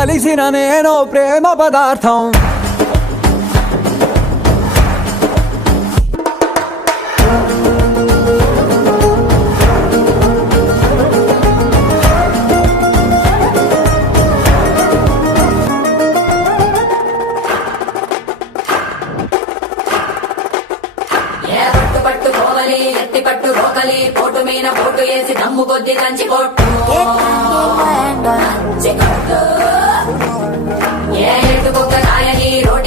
కలిసిన నేను ప్రేమ పదార్థం. ఎత్తి పట్టు రోకలి పోటు మీద పోటు వేసి దమ్ము కొద్ది దంచి కొట్టు ఏ ఎట్టుకొక్క కాయని రోటికి